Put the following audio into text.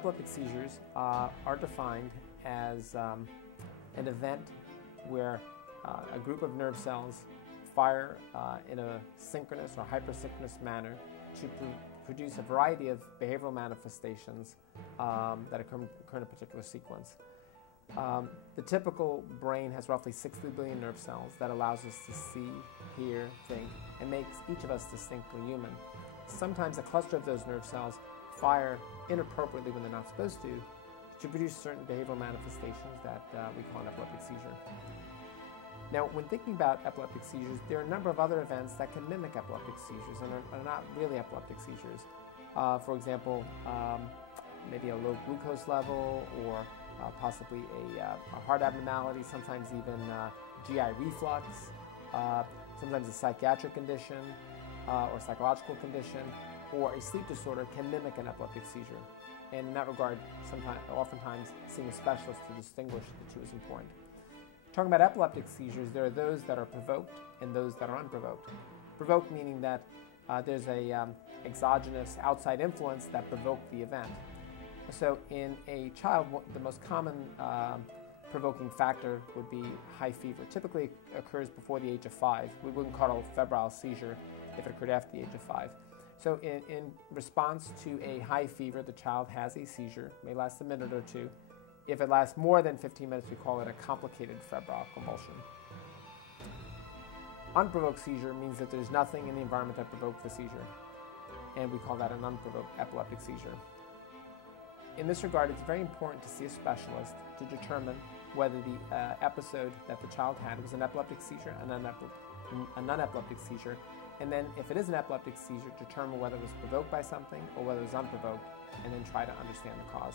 epileptic seizures are defined as an event where a group of nerve cells fire in a synchronous or hypersynchronous manner to produce a variety of behavioral manifestations that occur in a particular sequence. The typical brain has roughly 60 billion nerve cells that allows us to see, hear, think, and makes each of us distinctly human. Sometimes a cluster of those nerve cells fire inappropriately when they're not supposed to produce certain behavioral manifestations that we call an epileptic seizure. Now, when thinking about epileptic seizures, there are a number of other events that can mimic epileptic seizures and are not really epileptic seizures. For example, maybe a low glucose level, or possibly a heart abnormality, sometimes even GI reflux, sometimes a psychiatric condition or psychological condition, or a sleep disorder can mimic an epileptic seizure. And in that regard, oftentimes seeing a specialist to distinguish the two is important. Talking about epileptic seizures, there are those that are provoked and those that are unprovoked. Provoked meaning that there's a exogenous outside influence that provoked the event. So in a child, the most common provoking factor would be high fever. Typically occurs before the age of 5. We wouldn't call it a febrile seizure if it occurred after the age of 5. So in response to a high fever, the child has a seizure. It may last a minute or two. If it lasts more than 15 minutes, we call it a complicated febrile convulsion. Unprovoked seizure means that there's nothing in the environment that provoked the seizure, and we call that an unprovoked epileptic seizure. In this regard, it's very important to see a specialist to determine whether the episode that the child had was an epileptic seizure and a non-epileptic seizure, and then if it is an epileptic seizure, determine whether it was provoked by something or whether it was unprovoked, and then try to understand the cause.